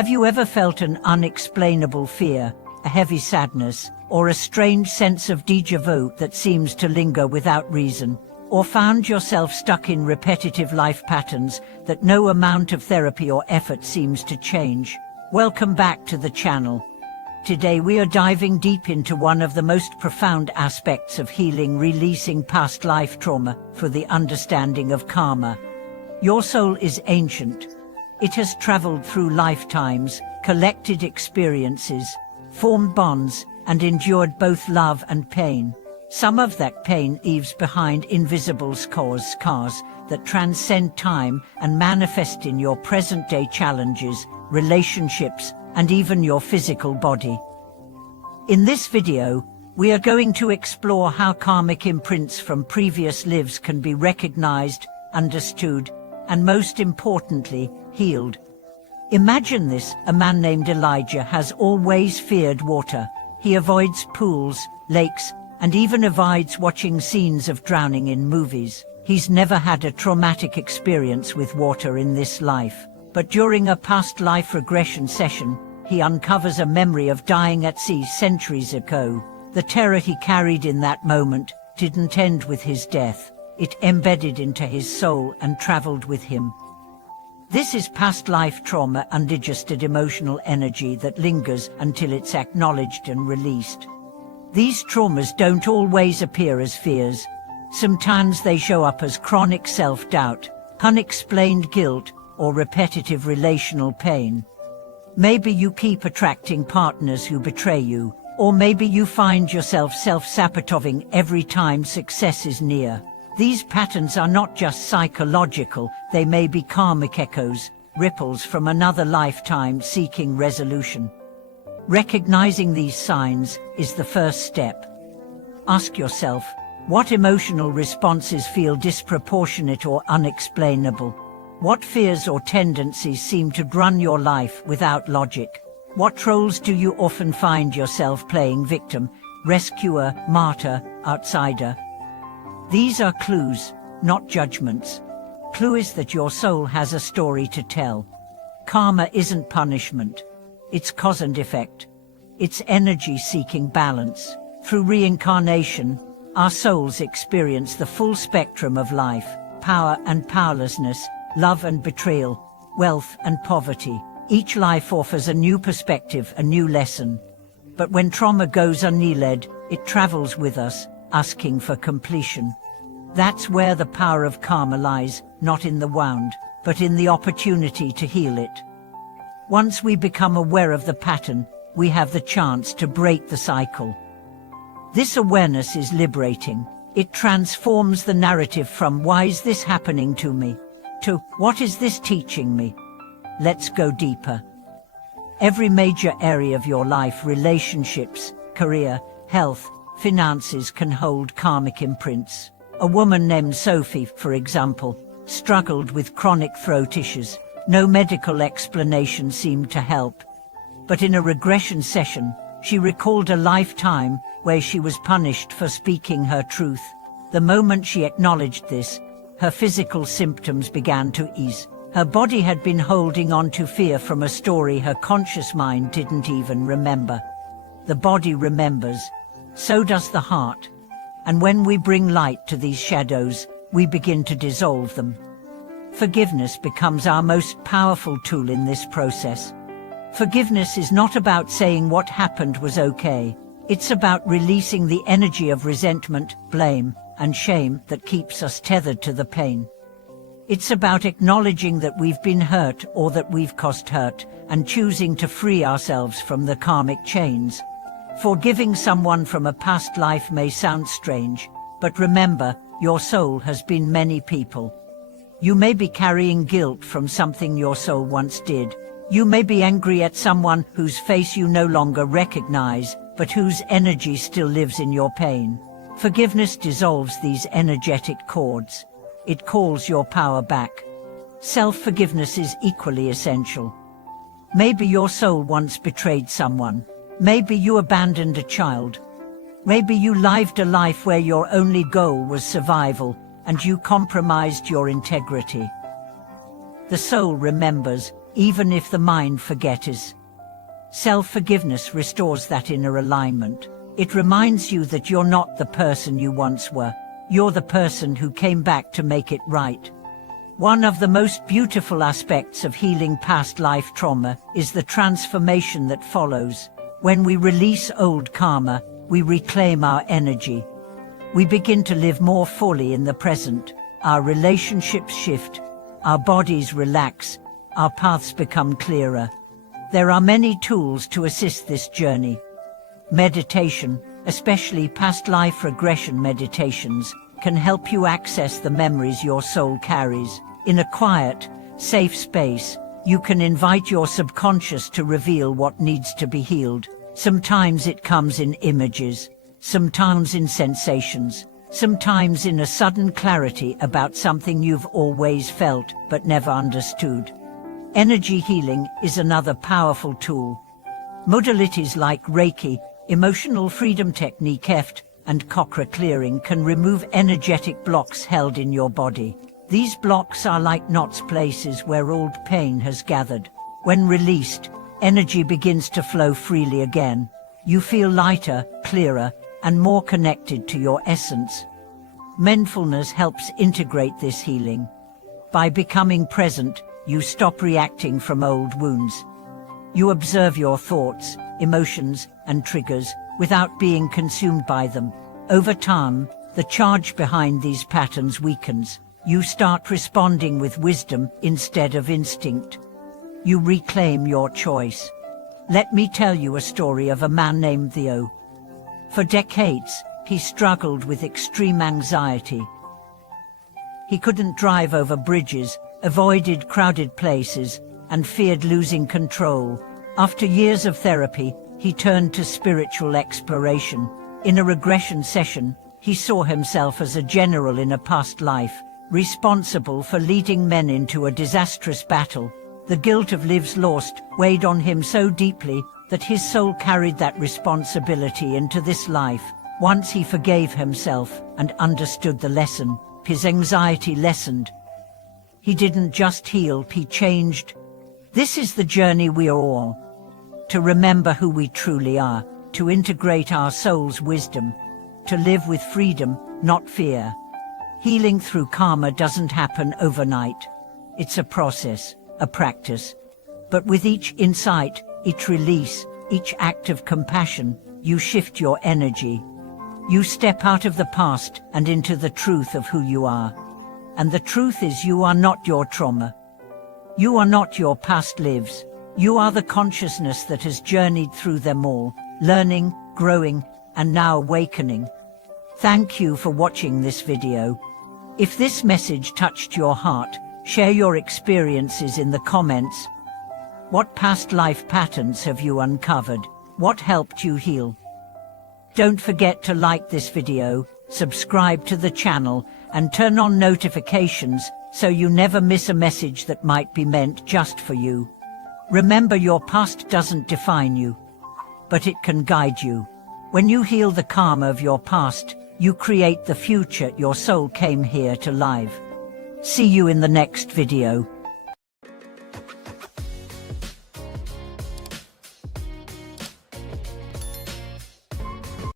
Have you ever felt an unexplainable fear, a heavy sadness, or a strange sense of déjà vu that seems to linger without reason? Or found yourself stuck in repetitive life patterns that no amount of therapy or effort seems to change? Welcome back to the channel. Today we are diving deep into one of the most profound aspects of healing, releasing past life trauma for the understanding of karma. Your soul is ancient. It has traveled through lifetimes, collected experiences, formed bonds, and endured both love and pain. Some of that pain leaves behind invisible scars that transcend time and manifest in your present-day challenges, relationships, and even your physical body. In this video, we are going to explore how karmic imprints from previous lives can be recognized, understood, and most importantly, healed. Imagine this: a man named Elijah has always feared water. He avoids pools, lakes, and even avoids watching scenes of drowning in movies. He's never had a traumatic experience with water in this life. But during a past life regression session, he uncovers a memory of dying at sea centuries ago. The terror he carried in that moment didn't end with his death. It embedded into his soul and traveled with him. This is past life trauma, undigested emotional energy that lingers until it's acknowledged and released. These traumas don't always appear as fears. Sometimes they show up as chronic self-doubt, unexplained guilt, or repetitive relational pain. Maybe you keep attracting partners who betray you, or maybe you find yourself self-sabotaging every time success is near. These patterns are not just psychological, they may be karmic echoes, ripples from another lifetime seeking resolution. Recognizing these signs is the first step. Ask yourself, what emotional responses feel disproportionate or unexplainable? What fears or tendencies seem to run your life without logic? What roles do you often find yourself playing: victim, rescuer, martyr, outsider? These are clues, not judgments. Clue is that your soul has a story to tell. Karma isn't punishment. It's cause and effect. It's energy seeking balance. Through reincarnation, our souls experience the full spectrum of life: power and powerlessness, love and betrayal, wealth and poverty. Each life offers a new perspective, a new lesson. But when trauma goes unhealed, it travels with us, asking for completion. That's where the power of karma lies, not in the wound, but in the opportunity to heal it. Once we become aware of the pattern, we have the chance to break the cycle. This awareness is liberating. It transforms the narrative from "why is this happening to me?" to "what is this teaching me?" Let's go deeper. Every major area of your life, relationships, career, health, finances, can hold karmic imprints. A woman named Sophie, for example, struggled with chronic throat issues. No medical explanation seemed to help. But in a regression session, she recalled a lifetime where she was punished for speaking her truth. The moment she acknowledged this, her physical symptoms began to ease. Her body had been holding on to fear from a story her conscious mind didn't even remember. The body remembers, so does the heart. And when we bring light to these shadows, we begin to dissolve them. Forgiveness becomes our most powerful tool in this process. Forgiveness is not about saying what happened was okay. It's about releasing the energy of resentment, blame, and shame that keeps us tethered to the pain. It's about acknowledging that we've been hurt or that we've caused hurt, and choosing to free ourselves from the karmic chains. Forgiving someone from a past life may sound strange, but remember, your soul has been many people. You may be carrying guilt from something your soul once did. You may be angry at someone whose face you no longer recognize, but whose energy still lives in your pain. Forgiveness dissolves these energetic cords. It calls your power back. Self-forgiveness is equally essential. Maybe your soul once betrayed someone. Maybe you abandoned a child. Maybe you lived a life where your only goal was survival, and you compromised your integrity. The soul remembers, even if the mind forgets. Self-forgiveness restores that inner alignment. It reminds you that you're not the person you once were. You're the person who came back to make it right. One of the most beautiful aspects of healing past life trauma is the transformation that follows. When we release old karma, we reclaim our energy. We begin to live more fully in the present. Our relationships shift, our bodies relax, our paths become clearer. There are many tools to assist this journey. Meditation, especially past life regression meditations, can help you access the memories your soul carries. In a quiet, safe space, you can invite your subconscious to reveal what needs to be healed. Sometimes it comes in images, sometimes in sensations, sometimes in a sudden clarity about something you've always felt but never understood. Energy healing is another powerful tool. Modalities like Reiki, emotional freedom technique EFT, and chakra clearing can remove energetic blocks held in your body. These blocks are like knots, places where old pain has gathered. When released, energy begins to flow freely again. You feel lighter, clearer, and more connected to your essence. Mindfulness helps integrate this healing. By becoming present, you stop reacting from old wounds. You observe your thoughts, emotions, and triggers without being consumed by them. Over time, the charge behind these patterns weakens. You start responding with wisdom instead of instinct. You reclaim your choice. Let me tell you a story of a man named Theo. For decades, he struggled with extreme anxiety. He couldn't drive over bridges, avoided crowded places, and feared losing control. After years of therapy, he turned to spiritual exploration. In a regression session, he saw himself as a general in a past life, responsible for leading men into a disastrous battle. The guilt of lives lost weighed on him so deeply that his soul carried that responsibility into this life. Once he forgave himself and understood the lesson, his anxiety lessened. He didn't just heal, he changed. This is the journey we are all. To remember who we truly are, to integrate our soul's wisdom, to live with freedom, not fear. Healing through karma doesn't happen overnight. It's a process, a practice. But with each insight, each release, each act of compassion, you shift your energy. You step out of the past and into the truth of who you are. And the truth is, you are not your trauma. You are not your past lives. You are the consciousness that has journeyed through them all, learning, growing, and now awakening. Thank you for watching this video. If this message touched your heart, share your experiences in the comments. What past life patterns have you uncovered? What helped you heal? Don't forget to like this video, subscribe to the channel, and turn on notifications so you never miss a message that might be meant just for you. Remember, your past doesn't define you, but it can guide you. When you heal the karma of your past, you create the future your soul came here to live. See you in the next video.